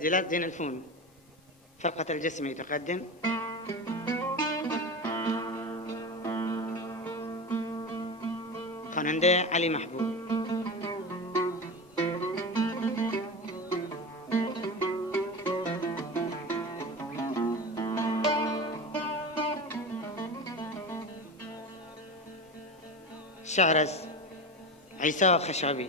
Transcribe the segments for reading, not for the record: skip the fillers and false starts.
تسجيلات زين الفون، فرقة الجسمي تقدم. خواننده علي محبوب. شعر از عیسی خشابی.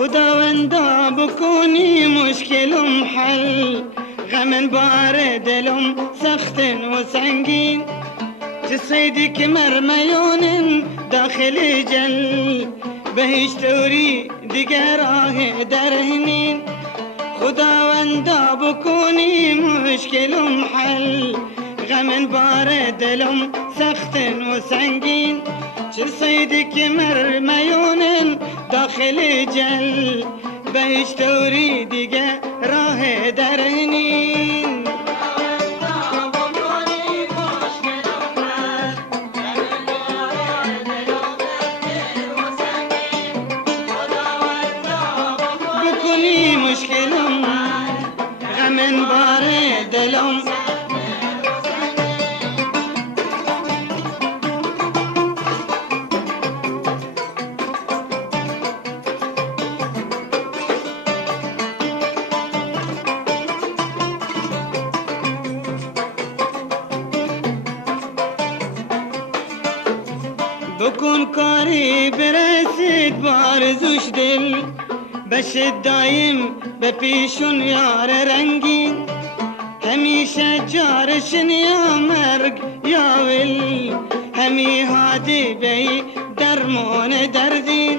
خداوندا بكوني مشكل محل، غم بارد لهم سخت وسنگين، تصيدك مرميون داخل جل، بهش توري دقراه درهنين. خداوندا بكوني مشكل محل، غم بارد لهم سخت وسنگين، تصيدك مرميون داخل جل، بهش توريدي راه درهنين. بكوني مشكل غم بارد لهم بكون قريب رسيد بارزوش دل، بشد دايم ببيشون يار رنگين، هميشه جارشن يا مرق يا ول، همي هادي بي درمون دردين.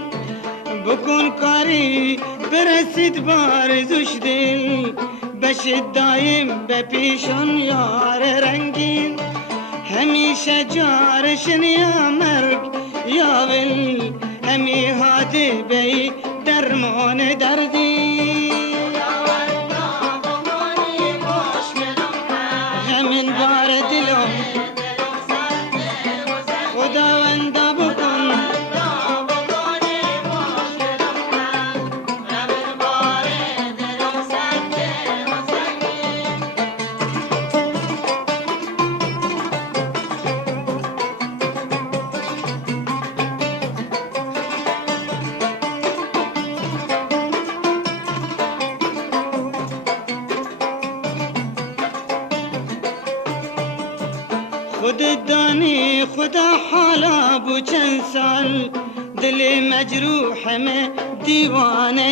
بكون قريب رسيد بارزوش دل، بشد دايم ببيشون يار رنگين، هميشه جارشن يا مرق يا ول، همي هادي بي درمون دردي. غم بارد لهم خداوندا بكون خود الداني خدا حالا بو چند سال، دل مجروح ما دیوانه،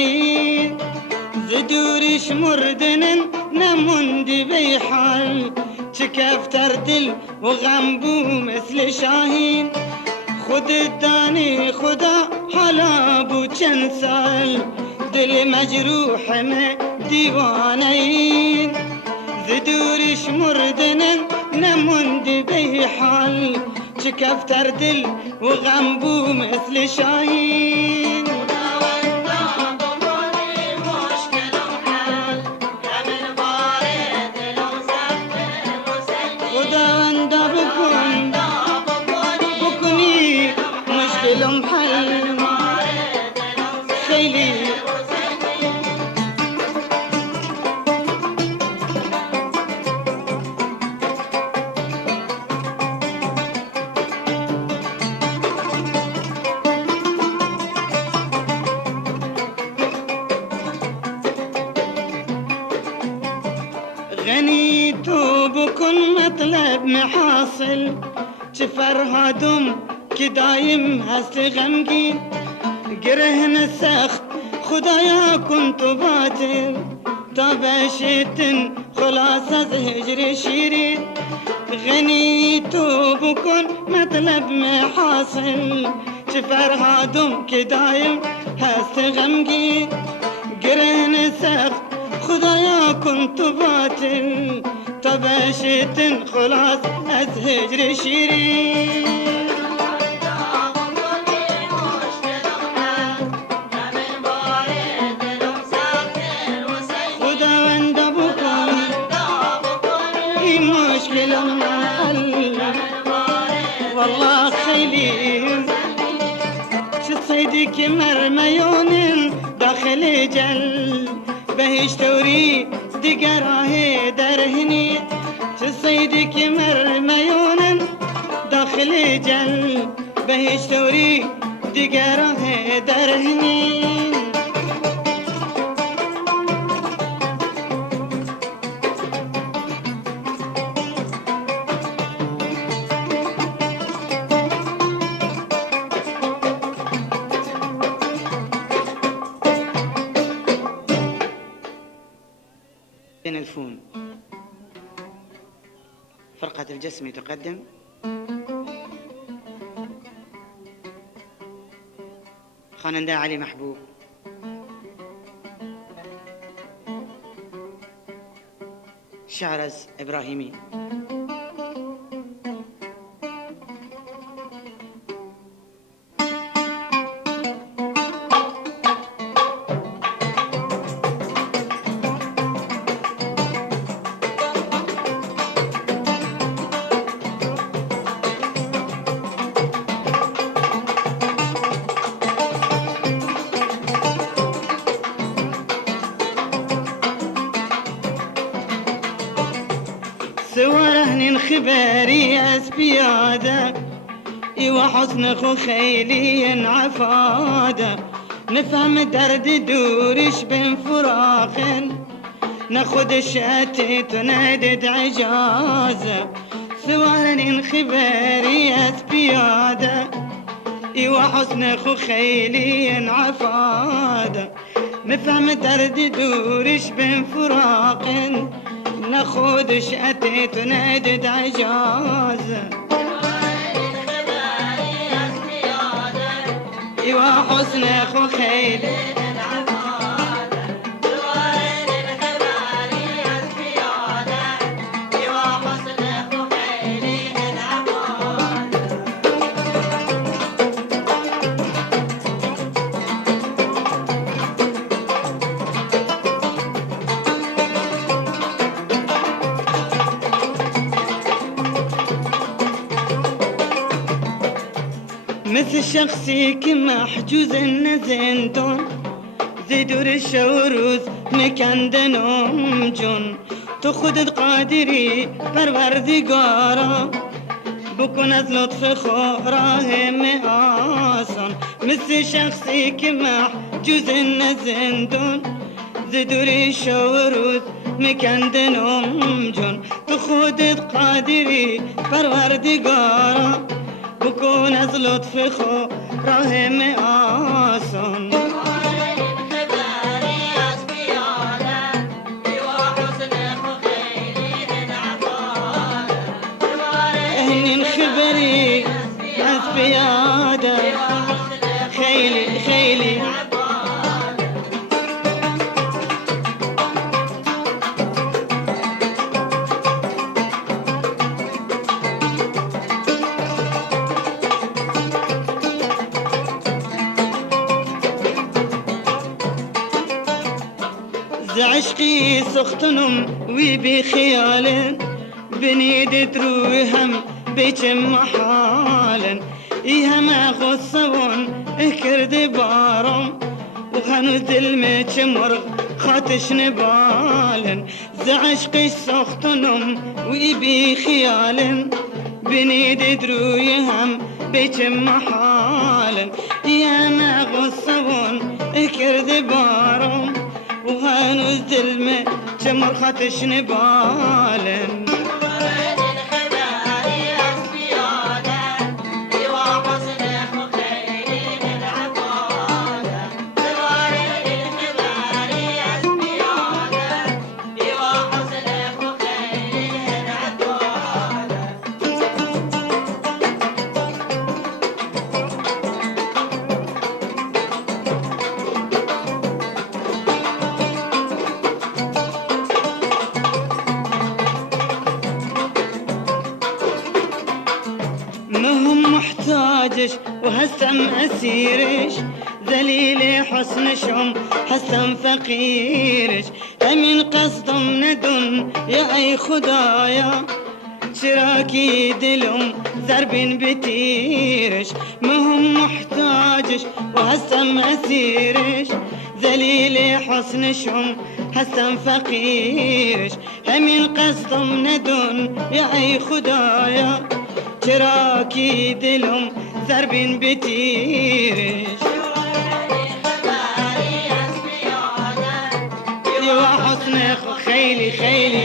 زدورش مردنن نموندی بی حال، چکفتر دل و غم بو مثل شاهین. خود الداني خدا حالا بو چند سال، دل مجروح ما دیوانه، زدورش مردنن نموندي بي حال، شكفتر دل وغم بو مثل شاهين. خداوندا بكون بكوني مشكل محل خيلي. غنيت بكل مطلب محاصل، شفرها دم كدايم هست غمگين، قرهن السخت خدايا كنت باطل، طبشتن خلاص از هجر شيرين. غنيت بكل مطلب محاصل، چفر هادم که دایم هست غمگی گرهن سخت خدایا کن تو باطل تا بشتن خلاص از هجر شیرین والله خيلي شصيدك مرميون داخل جل بهش توري دقراه درهني شصيدك مرميون داخل جل بهش توري دقراه درهني الفون. فرقة الجسم تقدم. خواننده علي محبوب. شعر إبراهيمي. سوارهن خباري أسبيادة إيوا حسن خو خيلي عفادة نفهم درد دورش بين فراخن ناخد الشاتي تنادد عجازة سوارهن خباري أسبيادة إيوا حسن خو خيلي عفادة نفهم درد دورش بين فراقن ناخد شقتي تنادد عجازة ايوا حسن اخو خيل مثل شخصي كمحجوز النزندون زيدور الشوروز مكان دنوم جون تخد القادري پروردگارا بكون از لطف خوراه مآسان مثل شخصي كمحجوز النزندون زيدور الشوروز مكان دنوم جون تخد القادري پروردگارا بكون از لطف خو رحم آسان اهنين خبري از بيادة خيلي خيلي عشقي سختنم وبخيال بنيد تروهم بيتم محالا إيها ما غصبون اكرد بارم وخانو ظلمة مرغ خاتش نبالا عشقي سختنم وبخيال بنيد تروهم بيتم محالا إيها ما غصبون اكرد بارم وهانو الظلمة جمر خاتش نبالن ما هم محتاجش وهسم أسيرش ذليل حسنشهم هسم فقيرش همين قصدهم ندن يا أي خدايا شراكي دلهم زربين بتيرش ما هم محتاجش وهسم أسيرش ذليل حسنشهم هسم فقيرش همين قصدهم ندن يا أي خدايا شراكي دلهم زربين بتيرش يا حسن خيلي خيلي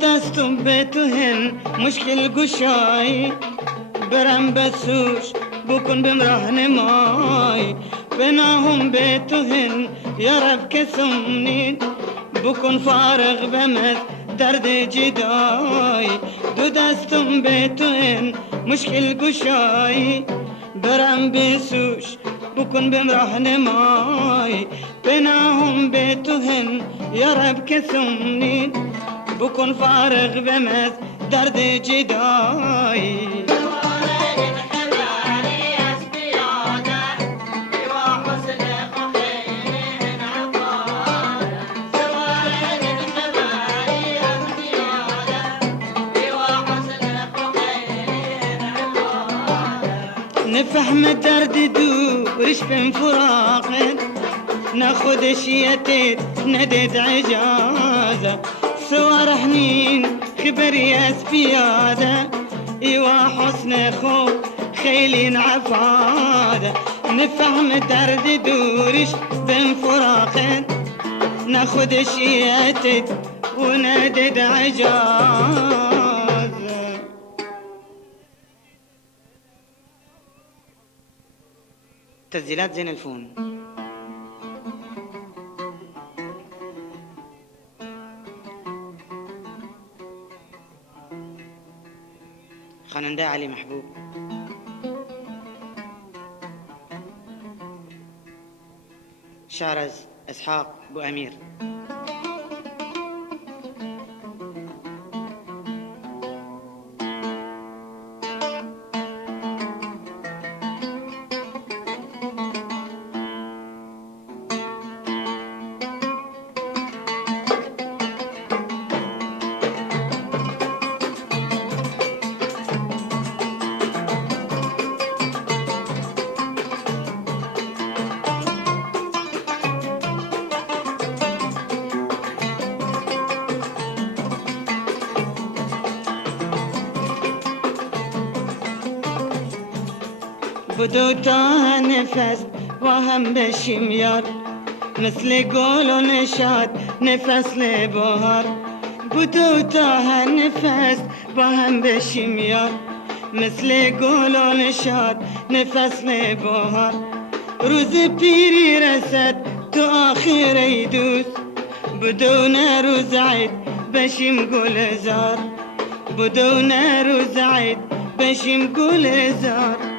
دستم بتوهن مشكل قشاي برم بسوش بكون بمرهن ماي بينهم بتوهن يا رب كسمنين بكون فارغ بمس درد جداي دستم بتوهن مشكل قشاي برم بسوش بكون بمرهن ماي بينهم بتوهن يا رب كسمنين بكون فارغ بمس درد جداي نفهم الدرد دورش بين فراق ناخد شيتت ندد عجازة صور حنين خبر يا سبيادة ايوا حسن خو خيلين عفادة نفهم الدرد دورش بين فراق ناخد شيتت وندد عجازة. تسجيلات زين الفون. خننداء علي محبوب. شارز إسحاق بو أمير. بدوتا نفس وهم بشميار مثل قول ونشاد نفس لبهار بدوتا نفس وهم بشميار مثل قول ونشاد نفس لبهار روز پیری رسد تو آخر يدوس بدون روز عيد بشم قول زار بدون روز عيد بشم قول زار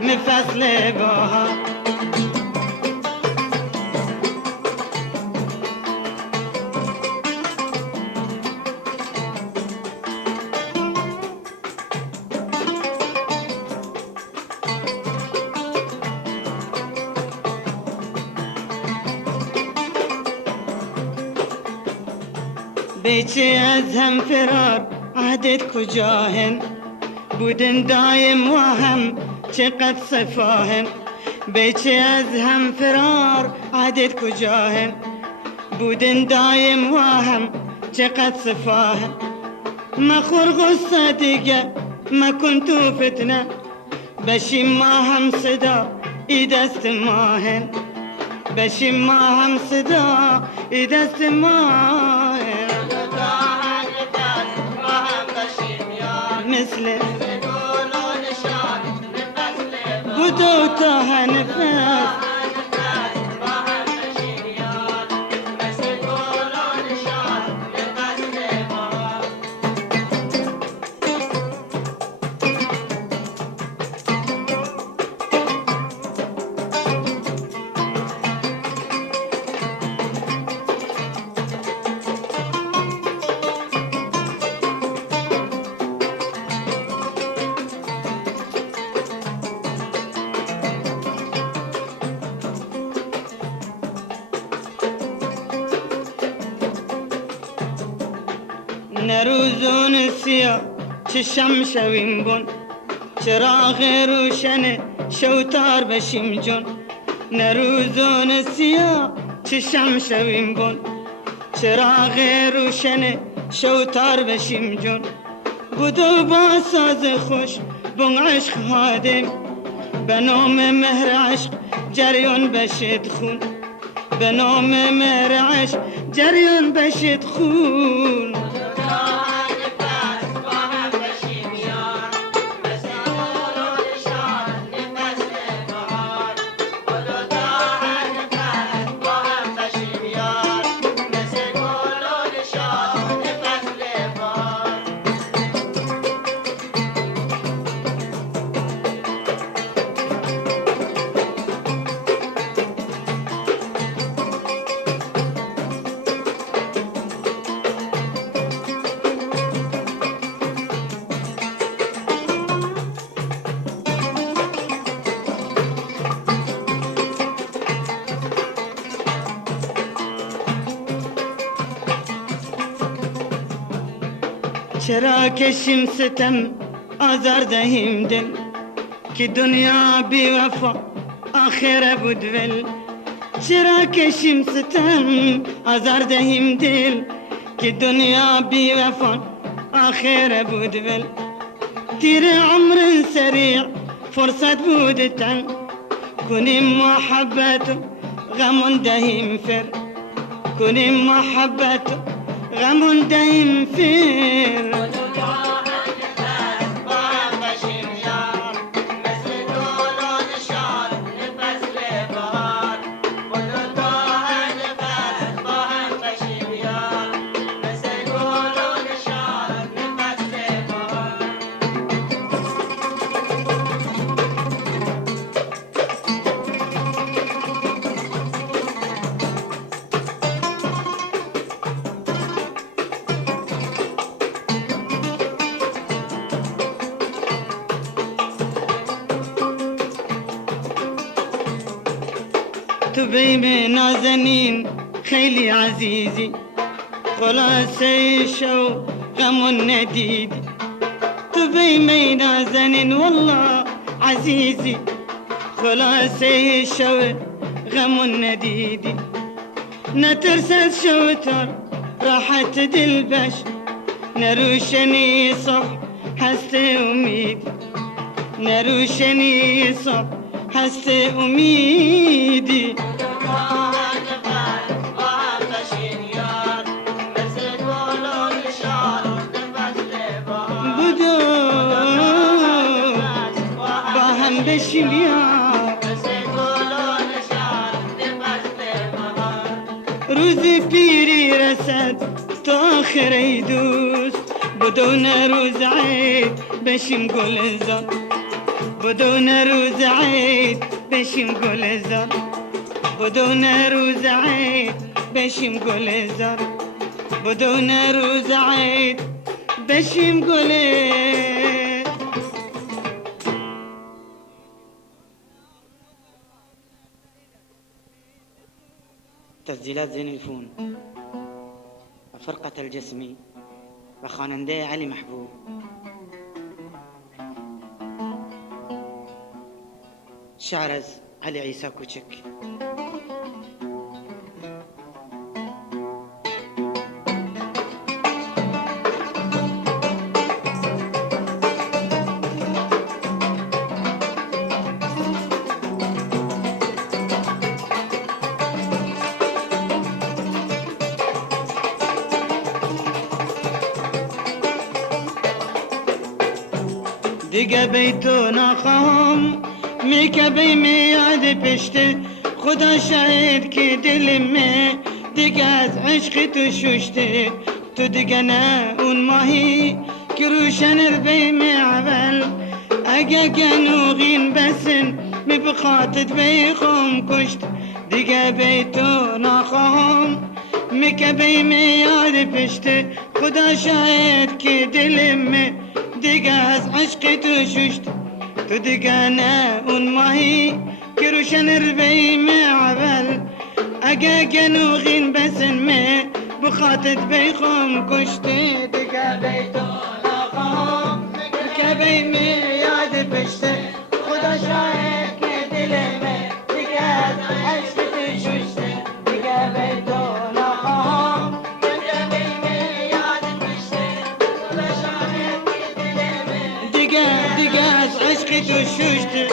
مفصل بها بيتي أزهم فرار عهدت كجاهن بودن دايم وهم شقد صفاهن بيتي أزهم فرار عهدت كجاهن بودن دايم وهم شقد صفاهن ما خرغ الصديقة ما كنتو فتنة بشي ما هم صدا دست ماهن بشیم ما هم صدا دست ماهن مثل بدو تا هنفس نروزون السيا چشم شویم بون چراغ روشن شوتار بشیم جون نروزون السيا چشم شویم بون چراغ روشن شوتار بشیم جون بدو با ساز خوش بون عشق هادم به نام مهر عشق جریان بشد خون به نام مهر عشق جریان بشد خون چرا کشیم ستم آزار دهیم دل که دنیا بی وفا آخر بود ول چرا کشیم ستم آزار دهیم دل که دنیا بی وفا آخر بود ول تیر عمر سریع فرصت بود تن کنیم محبت غم دهیم فر کنیم محبت غم دهیم فر تو بی نازنین خیلی عزیزی خلاصه شو غم ندیدی تو بی نازنین والله عزیزی خلاصه شو غم ندیدی نترسد شوتر راحت دل بش نروشنی صح هست امید نروشنی صح هست امیدی بدو با هم بشیم یار روز پیری رسد تا آخر دوست بدو روز عید بشیم گلزار بدون روز عید بشیم گلزار بدون روز عید بشیم گلزار بدون روز عید بشیم گلزار تسجيلات زين الفون فرقة الجسمي وخاننده علي محبوب. شعرز علي عيسى كوچك. دیگه بیتو نخواهم میکبی میاد پشته خدا شاید که دلمه دیگه از عشق تو ششته تو دیگه نه اون ماهی که روشن بیم اول اگه گنوغین بسن می بخاطت بیخم کشت دیگه بیتو نخواهم میکبی میاد پشته خدا شاید که دلمه دیگه از عشق تو ششت تو دیگه نه اون ماهی که روشن بیم اول اگه گنوغین بسن می بخاطت بیخم کشته دیگه بیتو نخواهم که بیم یاد پشته خدا شاید که دلمه دیگه از عشق تو ششته دیگه بیتو نخواهم که بیم یاد پشته خدا شاید که دلمه دیگه از عشق تو ششته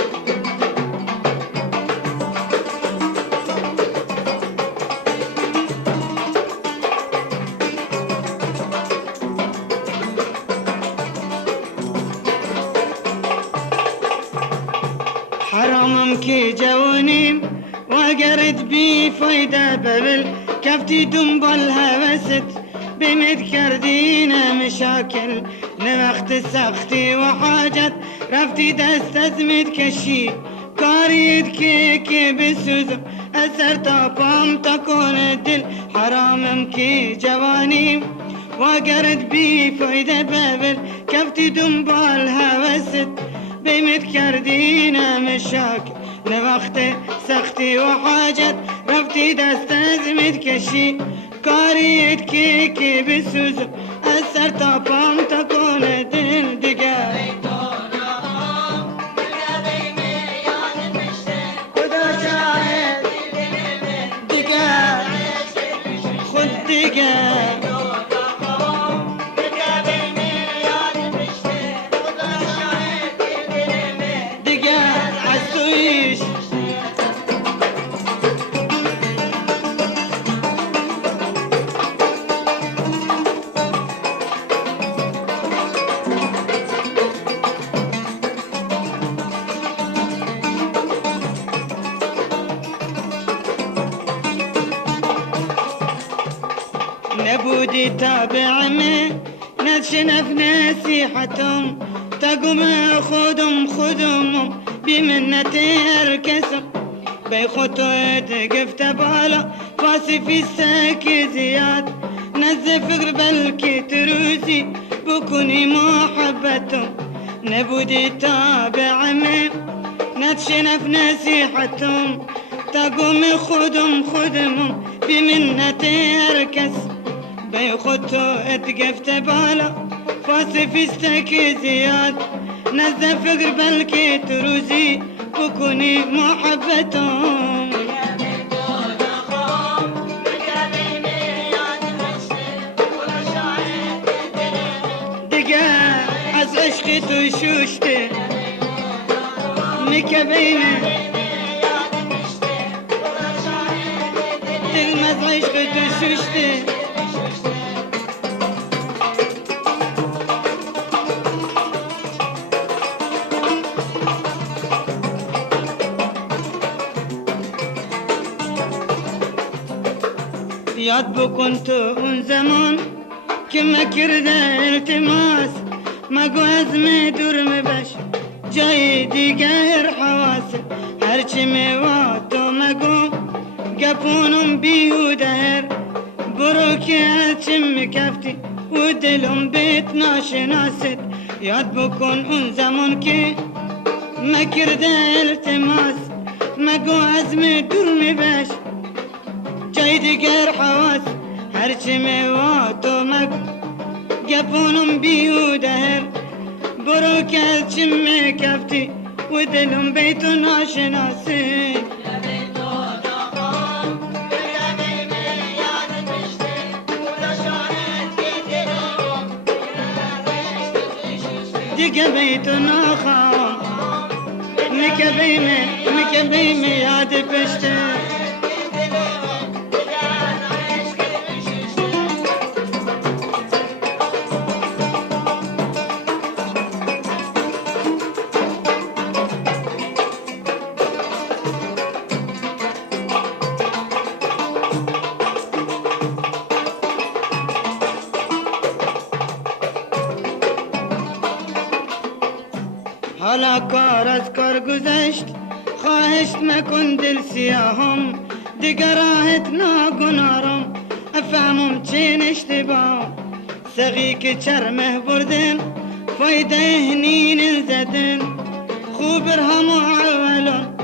حرامم که جوانیم واگرد بی فایده ببل کفتی دنبال هوست بمد کردین مشاکل نه وقت سختی و حاجت رفتی دست از مد کشی کارید که بسوزم اثر تا پام تکون دل حرامم که جوانیم واگرد بی فایده ببل کفتی دنبال هوست بمت کردین مشاکل نه وقت سختی و حاجت رفتی دست از مد کشی کارید که بسوز از سر تا پام تکون دل دیگه خدا شاید دیگه خود دیگه نبودي تابعني نتشنف نصيحتهم تقوم خدم بمنتي الكسر بيخطو تقفت بالا فاسي في الساكي زياد نزل فقر بلكي تروسي بكوني محبتهم نبودي تابعني نتشنف نصيحتهم تقوم خدم بمنتي الكسر بيخطو اتقفت بالا فاسي في استك زياد نزل فقر بلكي تروزي وكوني محبتهم دقا از عشقي تشوشتي مكبينه تلمز عشقي تشوشتي یاد بکن تو اون زمان که مکرده التماس مگو از دور مبش جای دیگر حواس هرچی میواد تو مگو گپونم بیهوده برو که هرچی میکفتی و دلم بیت ناشناست یاد بکن اون زمان که مکرده التماس مگو از دور مبش جای دیگر حواس هرچی میواد تو مگو گپونم بیهوده برو که هرچی میکفتی و دلم بیتو ناشناسی دیگه بیتو نخوام میکبیم یاد پشته حالا کار از کار گذشت خواهشت مکن دل سیاهم دیگر راحت ناگنارم افهمم چین اشتباه سقی که چرمه بردن فایده هنین زدن خوب رهم و اولم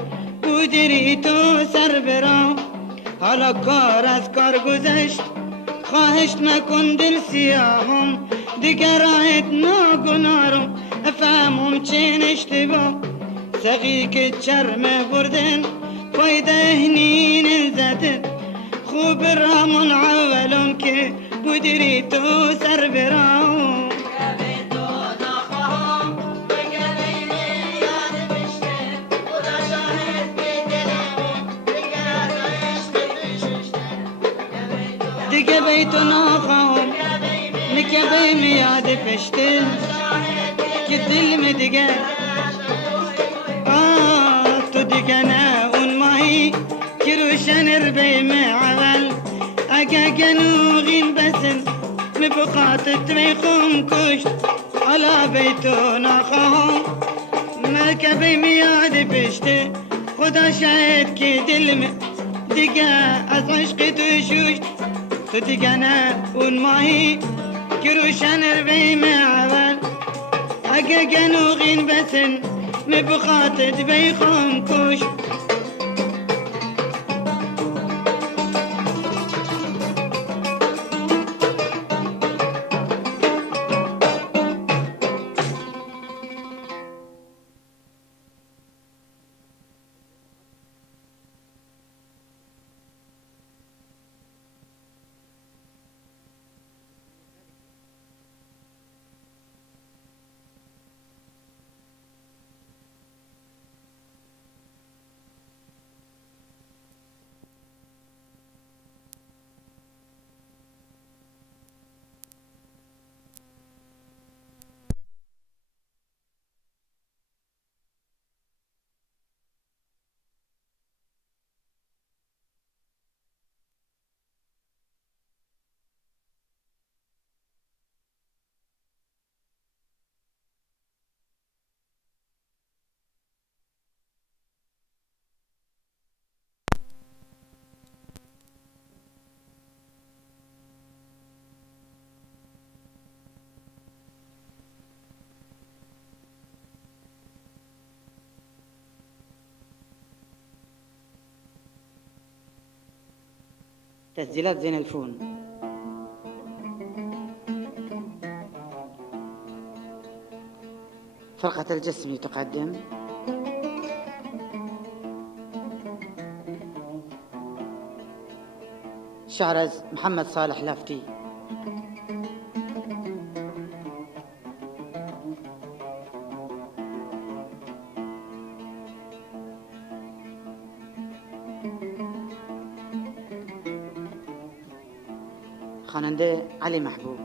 بودری تو سر برام حالا کار از کار گذشت خواهشت مکن دل سیاهم دیگر راحت ناگنارم افهمم چین اشتباه سقی که چرمه بردن فایده هنین زدن خوب رامون اولم که بودری تو سر برام دیگه بیتو نخواهم میگه بیم یاد پشته که دل می دیگه تو دیگه نه اون ماهی که روشن بیم اول اگه گنوغین بسن می بخاطت میخوم کشت حالا بیتو نخواهم میگه بیم یاد پشته خدا شاید که دل می دیگه از عشق تو شوشت تو دیگه نه اون ماهی که روشن بیم اول اگه گنوغین بسن می بخاطت بیخون کش تسجيلات زين الفون. فرقة الجسم تقدم شعر محمد صالح لافتي. خواننده علی محبوب.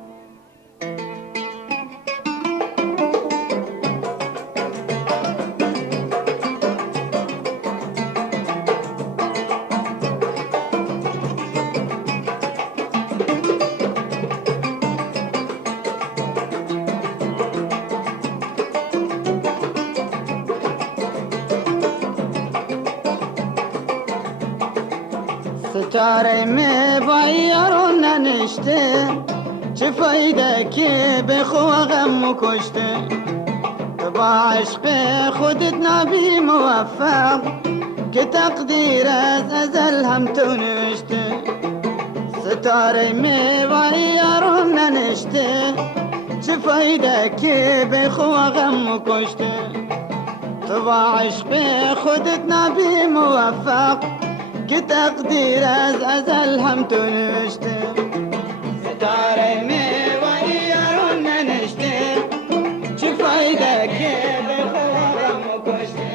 ستاره می باید ننشته چه فایده که به خواهم کشته تو با عشق خودت نبی موفق که تقدیر از ازل هم تو نوشته ستاره می باید ننشته چه فایده که به خواهم کشته تو با عشق خودت نبی موفق که تقدیر از ازل هم تو نوشته ستاره میوانی یارون ننشته چه فایده که به خواهم کشته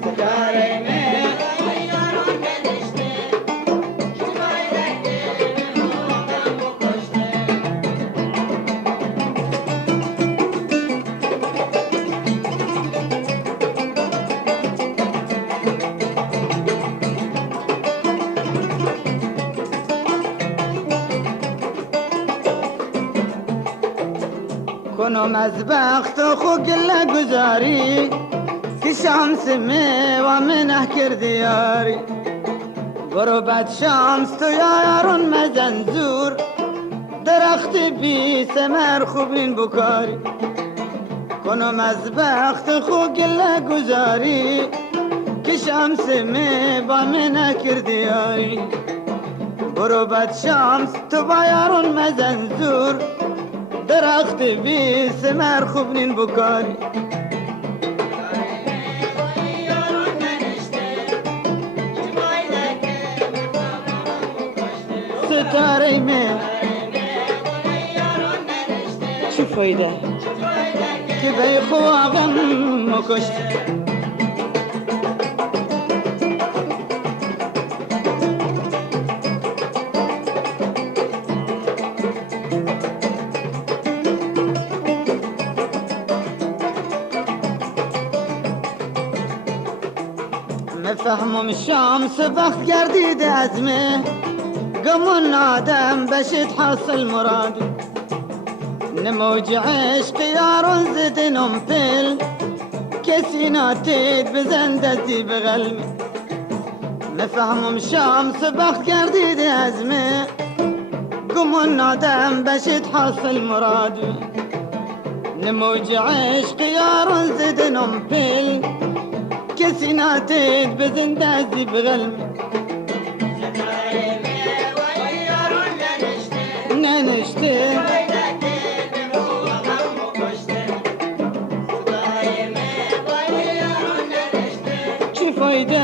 ستاره میوانی یارون ننشته چه فایده که به خواهم کشته کنم از بخت و خو گله گذاری شمس می و منه کردیاری غربت شمس تو یارون مزنزور درخت بی ثمر خوبین بکاری کنم از بخت خو گله گذاری که شمس می با منه کردیاری غربت شمس تو با یارون مزنزور درخت بی ثمر خوبین بکاری ستاره من چه فایده که بی خواهم مکشت مفهمم شمس بخت گردید از من قمن آدم بشت حاصل مرادي نموج عشق يارون زدنم فيل كسي ناتيت بزندتي بغلمي مفهمم شمس بخت گردید ازمه قمن آدم بشت حاصل مرادي نموج عشق يارون زدنم فيل كسي ناتيت بزندتي بغلمي نشته چی فایده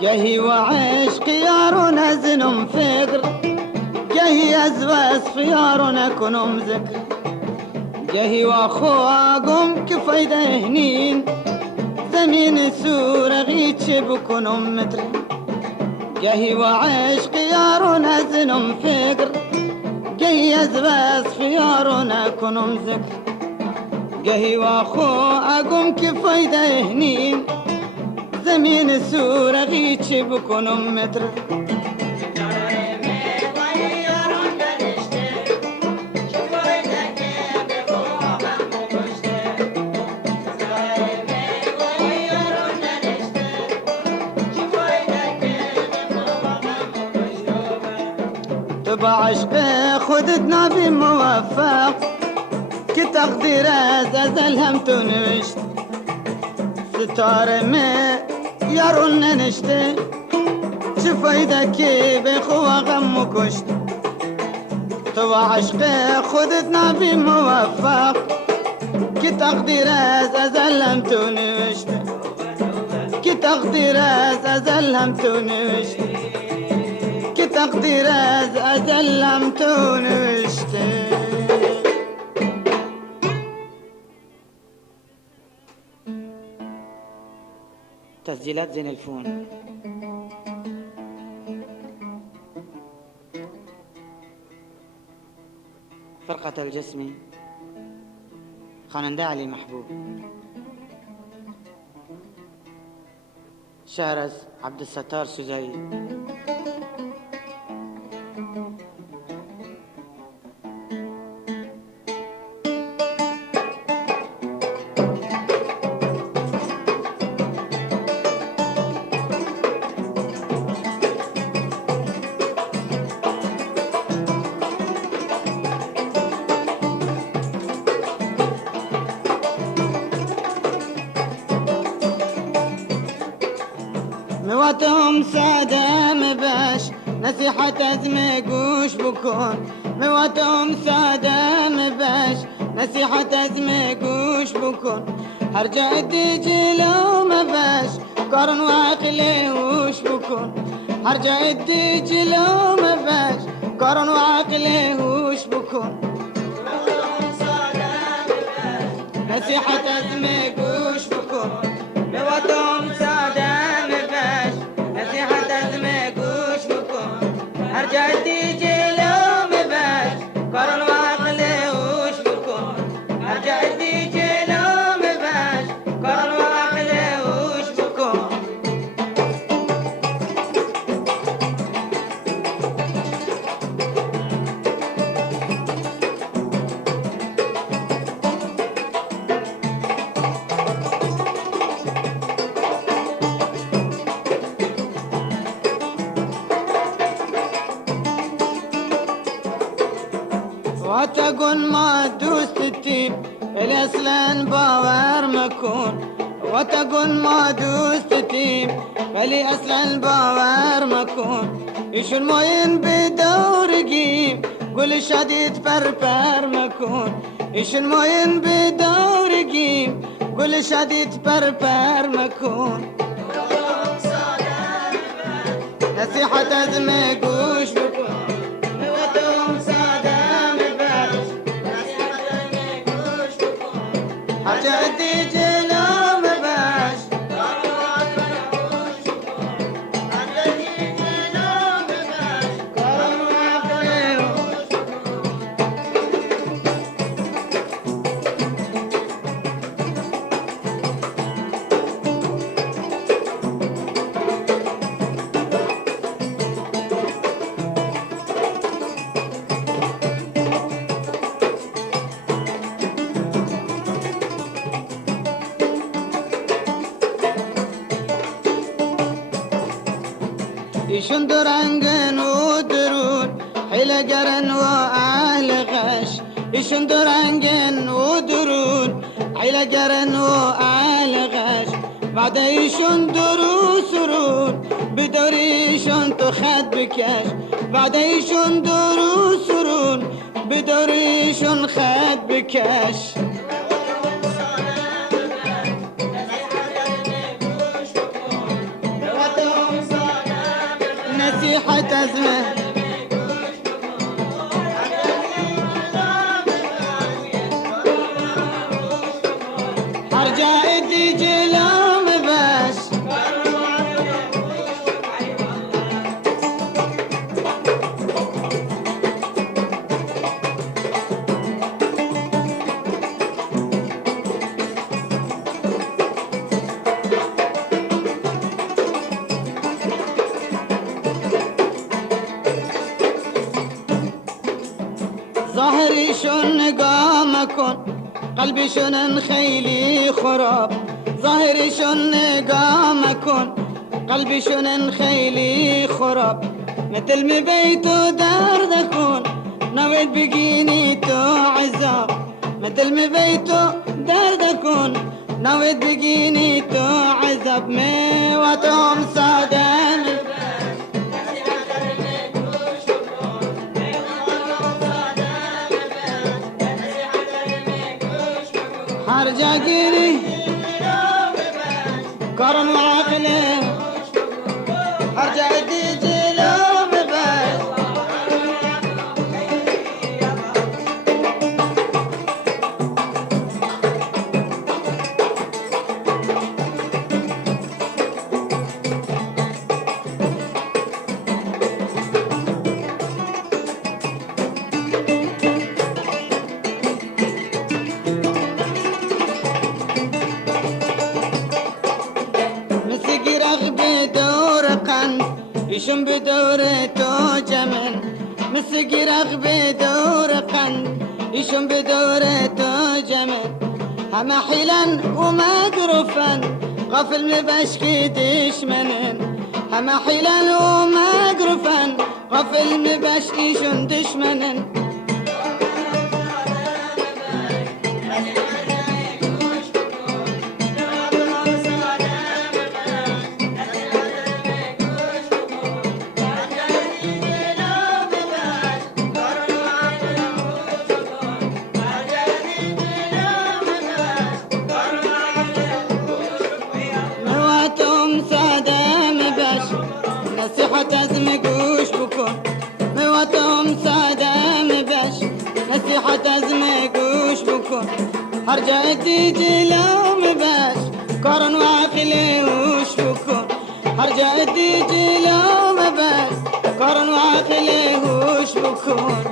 جهي وعشق يارون ازنم فقر جهي ازواس خيارون اكنم ذكر جهي واخواقم كفايدة هنين زمين سورة غيتش بكنم متر جهي وعشق يارون ازنم فقر جهي ازواس خيارون اكنم ذكر جهي واخواقم كفايدة هنين زمین سور غیچ بکنم متر تو با عشق خودت نبی موفق که تقدیر از ازل هم تو نوشت ستاره می یارون ننشته چه فایده که به خواهم مکشت تو عشق خودت نبی موفق که تقدیر از ازل هم تو نوشته که تقدیر از ازل هم تو نوشته که تقدیر از ازل هم تو نوشته تسجيلات زين الفون فرقة الجسم خاننده علي محبوب شعر عبد الستار سوزاي مواتهم سادة مباش نصيحة أزمة قوش بكون مواتهم سادة مباش نصيحة أزمة قوش بكون هرجع الديجي لو مباش قرن وعقلي وش بكون هرجع الديجي لو مباش قرن وعقلي وش بكون نصيحة أزمة قوش بكون مواتهم سادة مباش هرجعتي جلوم باش قرن وعقلي وش بكون هرجعتي جلوم باش قرن وعقلي وش بكون وتقول ما دوست التيم اصلا باور مكون وتقول ما دوست التيم بلي اصلا باور مكون ايش الموين بدور قيم قول شديد فرفر مكون ايش الموين بدور قيم قول شديد فرفر مكون نصيحة أزمة قوش بكون هرجعتي جلوم باش هرجعتي جلوم باش قرن وعقلي يشندرنجن ودرون حيل قرن وأهل غش يشندرنجن ودرون حيل قرن وأهل غش بعد يشندروا سرون بدوري شنت خد بكاش بعد يشندروا سرون بدوري شن خد بكاش نصيحة أزمة هرجعتي جلوم باش ظهري شن قامكن قلبي شن خيلي خراب ظهري شن قامكن قلبي شن خيلي خراب مثل ما بيتو دردكن نويت بقيني تو عذاب مثل ما بيتو دردكن نويت بقيني تو عذاب مواتهم صادم هرجع قيري قرن وعقلي هرجع دي جلوم باش يشم بدورته جمن مسقي رغب دور قن يشم بدورته جمن هما حيلا ومقرفا غفل مبشكي دشمنن هما حيلا ومقرفا غفل مبشكي شن دشمنن نصيحة أزمقوش بكون مواتهم سادة مباش نصيحة أزمقوش بكون هرجعتي جلو مباش قرن وعقلي وش بكون هرجعتي جلو مباش دار وعقله وش بكون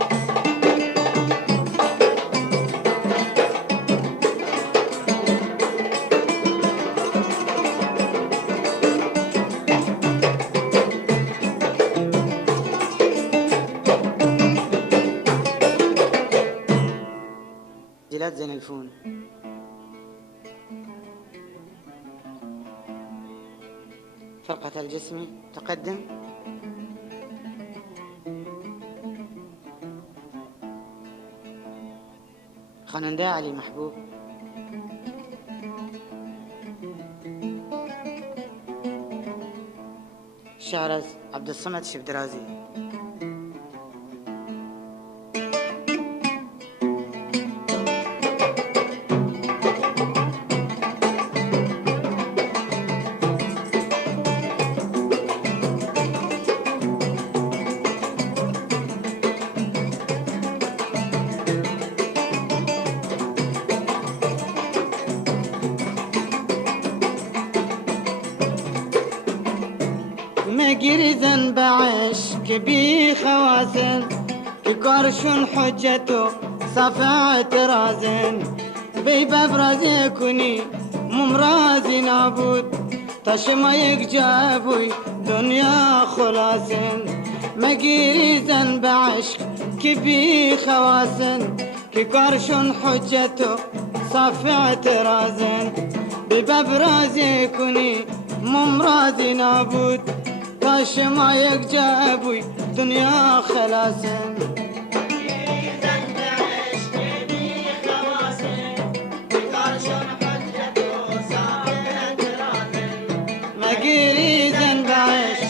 جلاد زين الفون. فرقة الجسم تقدم. خنندا علي محبوب. شعر عبد الصمد شبدرازي. مقرزن بعشق بي خواسن في قرش حجته صفعت رازن بي ببرز كوني ممرازي نابود تشما يجابوي دنيا خلاصن مقرزن بعشق كبي خواسن في قرش حجته صفعت رازن بي ببرز كوني ممرازي نابود باش ما يجابوي دنيا خلاصن مقريزن بعشق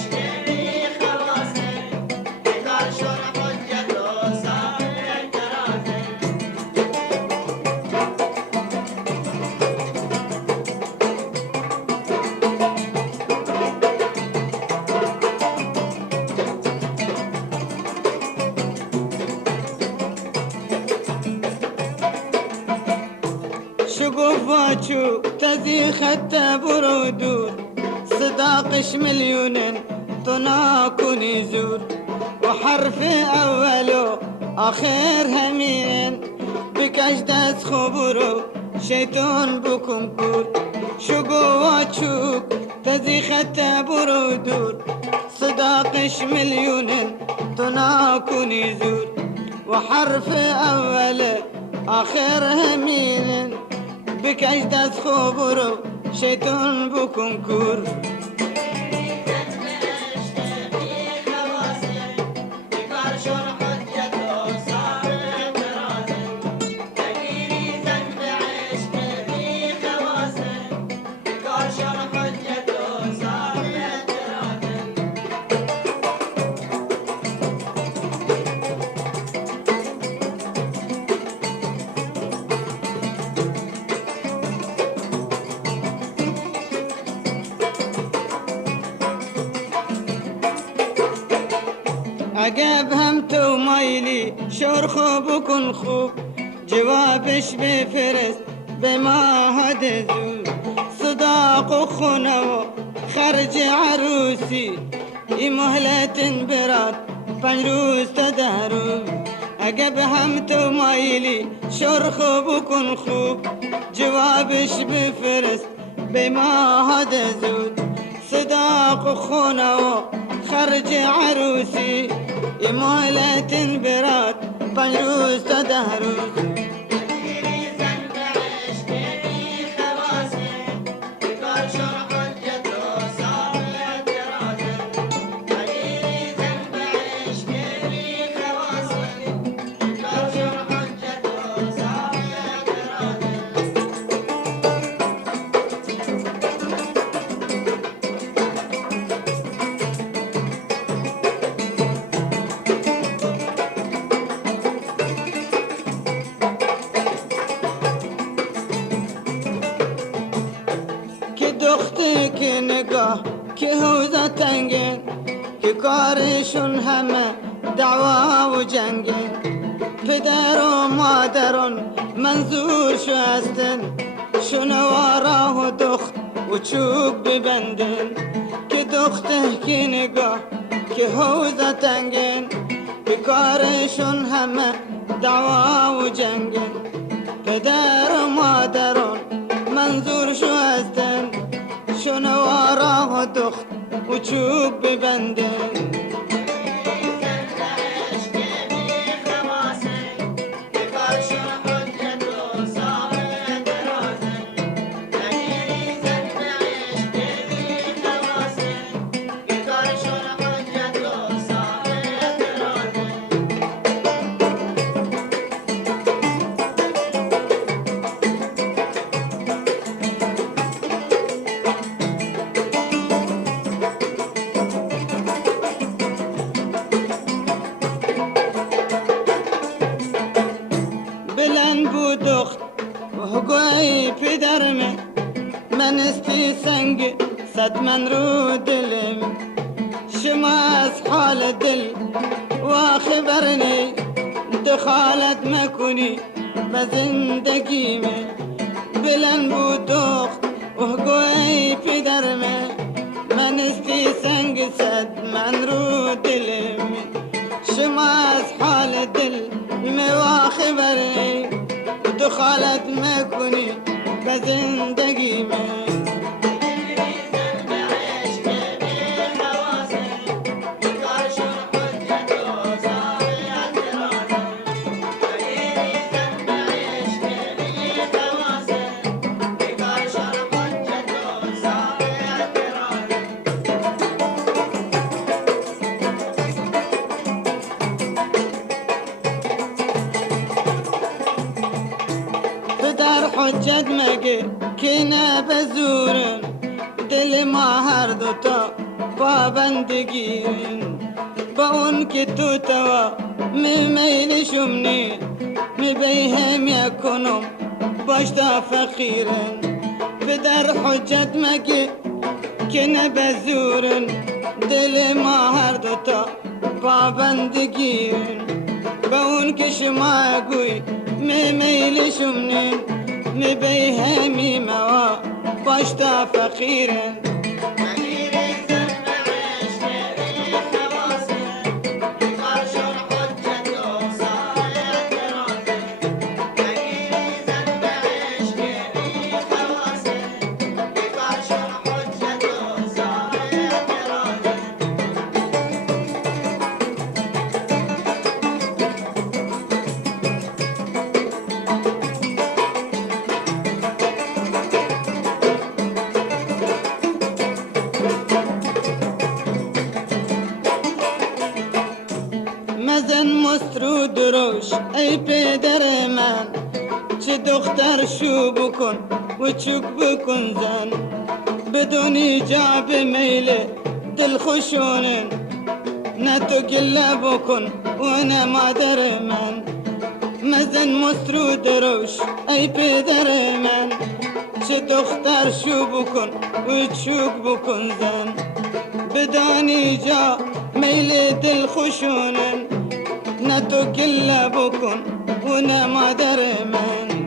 شقوفاتشو تزي خدت برودور صداقش مليون تناكن يزور وحرف أوله آخر همين بكجدس خبرو شيطان بكم كور شقواتشو تزي خدت برودور صداقش مليون تناكن يزور وحرف أوله آخر همين بك أجداد خبرو شيطان بكم كور عقب همت ومايلي شرخ بكن خوب جوابش بفرست بما هدزو صداق خنو خرج عروسي مهلة برات فنروس تدهرو عقب همت ومايلي شرخ بكن خوب جوابش بفرست بما هدزو صداق خنو خرج عروسي مهلة برات فنروس تدهروس دختك نگاه که حوزه تنگین که کارشون همه دعوا و جنگین پدر و مادرون منظور شو هستن شنوارا و دخت و چوب ببندن که دختك نگاه که حوزه تنگین بکارشون همه دعوا و جنگین پدر و مادرون منظور شو هستن شنوارا و دخت و چوب ببندن بلند بود دخت و هگوی پدرم من استی سنگ صد من رو دلم شما از حال دل و خبرنی دخالت مکنی به زندگی بلند بود دخت و هگوی پدرم من استی سنگ صد من رو دلم شما از حال دل خبرني دخلت ما كوني بزندگي ما حجت مگه که نبزورن دل ما هر دوتا پابندگیرن با اون که تو توا میلشم نی میبیهم یکنم باشتا فقیرن پدر حجت مگه که نبزورن دل ما هر دوتا پابندگیرن با اون که شما گوی میلشم نی میبیهمی موا باشتا فقیرن مزن مسترو دروش ای پدر من چه دختر شو بکن و چوک بکن زن بدون ایجاب میل دل خوشونن نه تو گله بکن و نه مادر من مزن مسترو دروش ای پدر من چه دختر شو بکن و چوک بکن زن بدون ایجاب میل دل خوشونن نه تو گله بکن و نه مادر من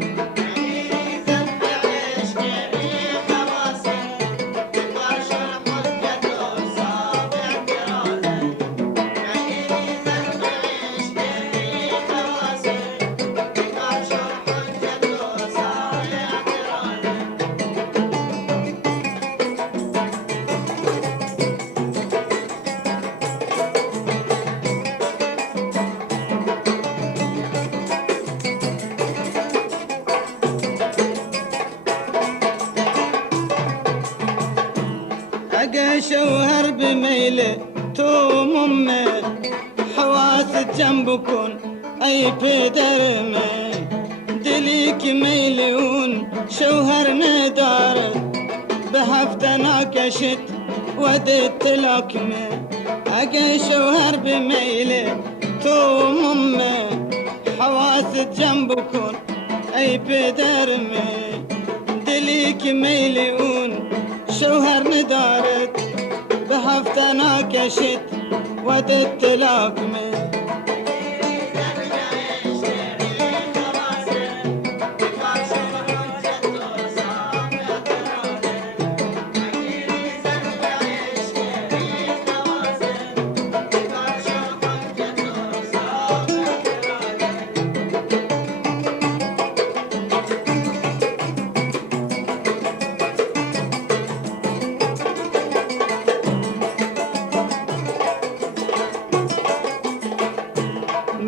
اگه شوهر بمیله تو ممه حواست جنب کن ای پدر من دلی که میل اون شوهر ندارد به هفته نکشد و ده طلاق من اگه شوهر بمیله تو ممه حواست جنب کن ای پدر من دلی که میل اون شوهر ندارد به هفته نکشد و ده طلاق من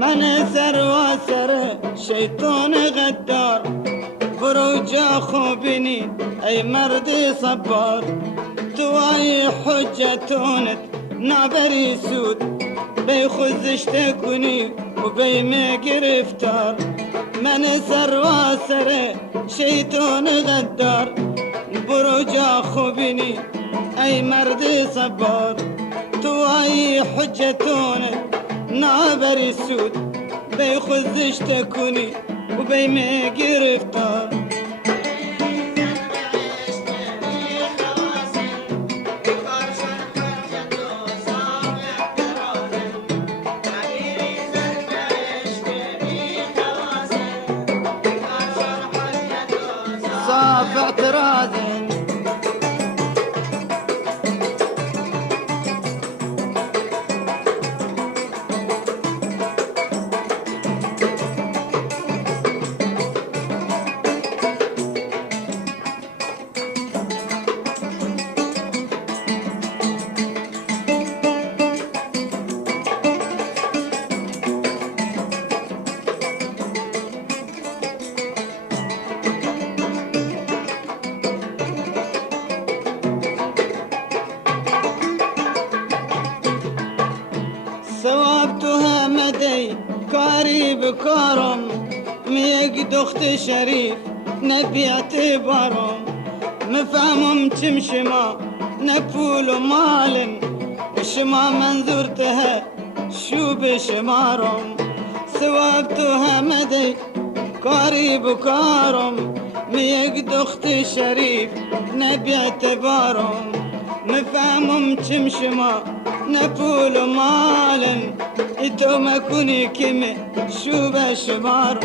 من سر وسر شیطان غدار بروجا خوبني اي مردي صبار توای حجتونت نابری سود بی خودش تکنی و بی می گرفتار من سر و سر شیطان غدار برو جا خوبینی ای مرد صبار توای حجتونت نابری سود بی خودش تکنی و بی می گرفتار صاف اعتراض ثوابتها مدي كاري بكرم ميق دخت شريف نبي اعتبارهم مفهمهم تمشما نفول مال شما منظورتها شو بشمارهم ثوابتها مدي كاري بكرم ميق دخت شريف نبي اعتبارهم مفهمهم تمشما نفول مالا إتو ما كوني كمي شو بشمار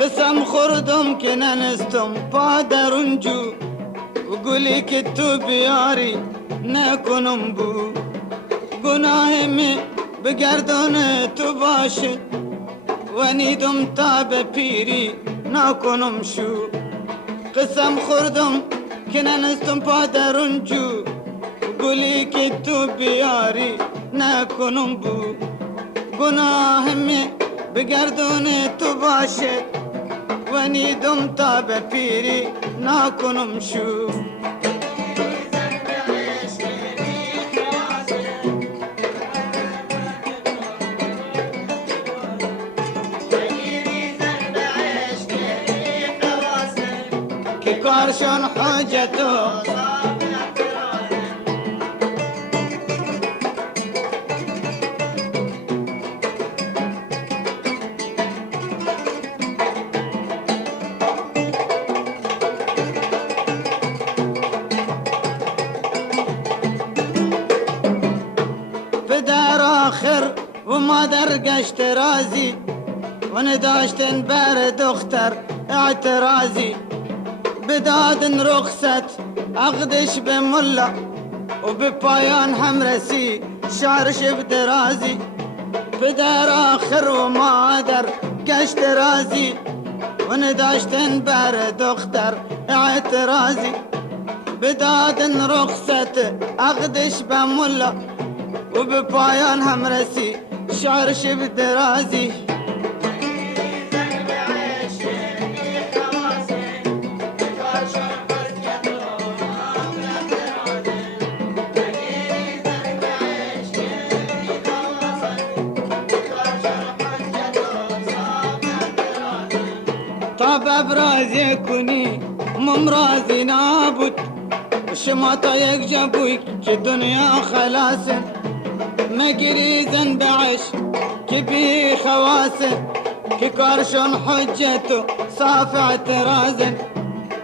قسم خردم که ننستم پادرونجو وقولي كتو بیاری نکنم بو گناه می بگردان تو باشد و نیدم تا به پیری نکنم شو قسم خوردم که ننستم پادرونجو وقولي كتو بیاری نکنم بو گناه می بگردان تو باشد و نیدم تا به پیری نکنم شو که کارشان حاجتو پدر آخر و مادر گشت رازی و نداشتن بر دختر اعتراضی بدادن رخصت عقدش به ملا و به پایان هم رسی شعرش بدرازی پدر آخر و مادر گشت رازی و نداشتن بر دختر اعتراضی بدادن رخصت عقدش به ملا و به پایان هم رسی شعرش بدرازی طاب ابرازي كوني ممرازي نابوت وشماطة يكجبوك كي دنيا خلاصن مقريزن بعش كبي خواسن كي كارشون حجته صافع ترازن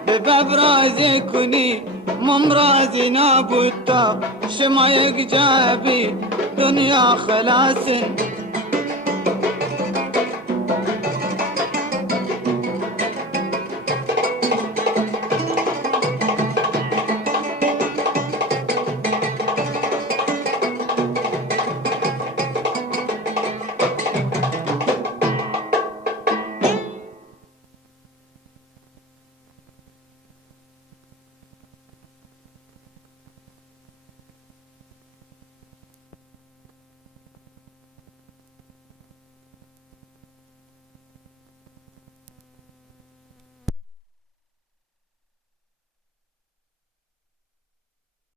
بباب رازي كوني ممرازي نابوتا شمايك جابي دنيا خلاص